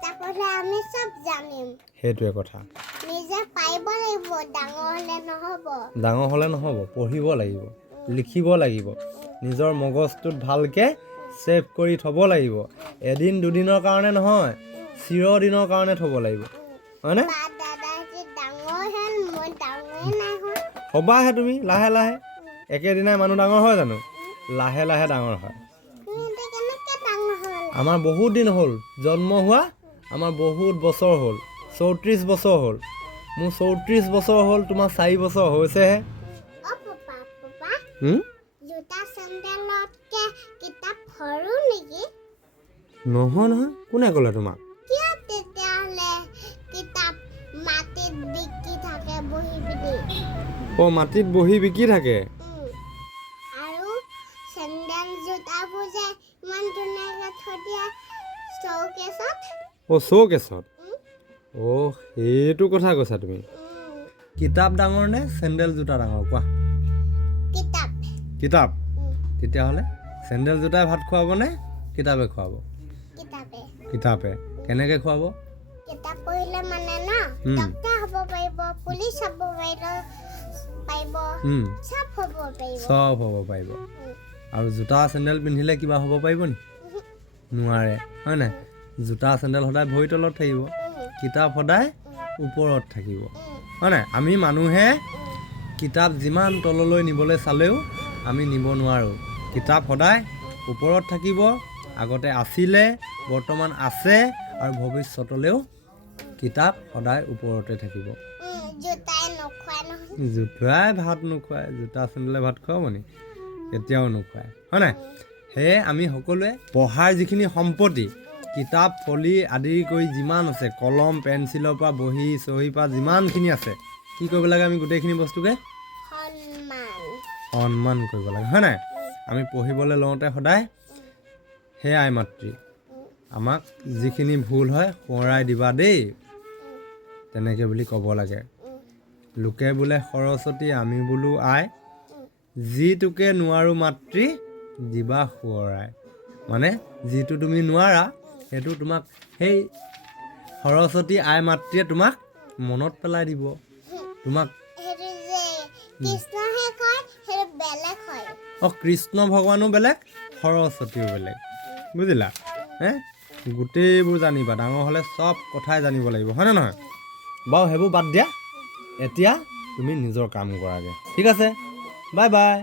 কিতাপলে আমি সব জানিম সেইটোৱে কথা নিজে পাৰিব লাগিব ডাঙৰ হ'লে নহ'ব পঢ়িব লাগিব লিখিব লাগিব নিজৰ মগজটোত ভালকে সেভ কৰি থব লাগিব এদিন দুদিনৰ কাৰণে নহয় চিৰদিনৰ কাৰণে থব লাগিব হয়নে হ'বাহে তুমি লাহে লাহে একেদিনাই মানুহ ডাঙৰ হয় জানো লাহে লাহে ডাঙৰ হয় আমাৰ বহুত দিন হ'ল জন্ম হোৱা আমাৰ বহুত বছৰ হ'ল 34 বছৰ হ'ল মোৰ 34 বছৰ হ'ল তোমাৰ 4 বছৰ হৈছেহে নহয় নহয় কোনে ক'লে তোমাক মাটিত বহি বিকি থাকে চৌকেছত সেইটো কথা কৈছা তুমি কিতাপ ডাঙৰ নে চেণ্ডেল জোতা ডাঙৰ কোৱা কিতাপ তেতিয়াহ'লে চেণ্ডেল জোতাই ভাত খুৱাব নে কিতাপে খুৱাব কিতাপে কেনেকৈ খুৱাব কিতাপ পঢ়িলে মানে না ডক্টৰ হ'ব পাৰিব পুলিচ হ'ব পাৰিব চব হ'ব পাৰিব আৰু জোতা চেণ্ডেল পিন্ধিলে কিবা হ'ব পাৰিব নি নোৱাৰে হয় নাই জোতা চেণ্ডেল সদায় ভৰি তলত থাকিব কিতাপ সদায় ওপৰত থাকিব হয় নাই আমি মানুহে কিতাপ যিমান তললৈ নিবলৈ চালেও আমি নিব নোৱাৰোঁ কিতাপ সদায় ওপৰত থাকিব আগতে আছিলে বৰ্তমান আছে আৰু ভৱিষ্যতলৈও কিতাপ সদায় ওপৰতে থাকিব জোতাই ভাত নোখোৱায় জোতা চেণ্ডেলে ভাত খুৱাব নি কেতিয়াও নোখোৱায় হয় নাই সেয়ে আমি সকলোৱে পঢ়াৰ যিখিনি সম্পত্তি কিতাপ ফলি আদি কৰি যিমান আছে কলম পেঞ্চিলৰ পৰা বহি চহীৰ পৰা যিমানখিনি আছে কি কৰিব লাগে আমি গোটেইখিনি বস্তুকে সন্মান কৰিব লাগে হয় নাই আমি পঢ়িবলৈ লওঁতে সদায় হে আই মাতৃ আমাক যিখিনি ভুল হয় সোঁৱৰাই দিবা দেই তেনেকৈ বুলি ক'ব লাগে লোকে বোলে সৰস্বতী আমি বোলো আই যিটোকে নোৱাৰোঁ মাতৃ দিবা সোঁৱৰাই মানে যিটো তুমি নোৱাৰা সেইটো তোমাক সেই সৰস্বতী আই মাতৃয়ে তোমাক মনত পেলাই দিব তোমাক কৃষ্ণ ভগৱানো বেলেগ সৰস্বতীও বেলেগ বুজিলা গোটেইবোৰ জানিবা ডাঙৰ হ'লে চব কথাই জানিব লাগিব হয়নে নহয় বাৰু সেইবোৰ বাদ দিয়া এতিয়া তুমি নিজৰ কাম কৰাগে ঠিক আছে বাই বাই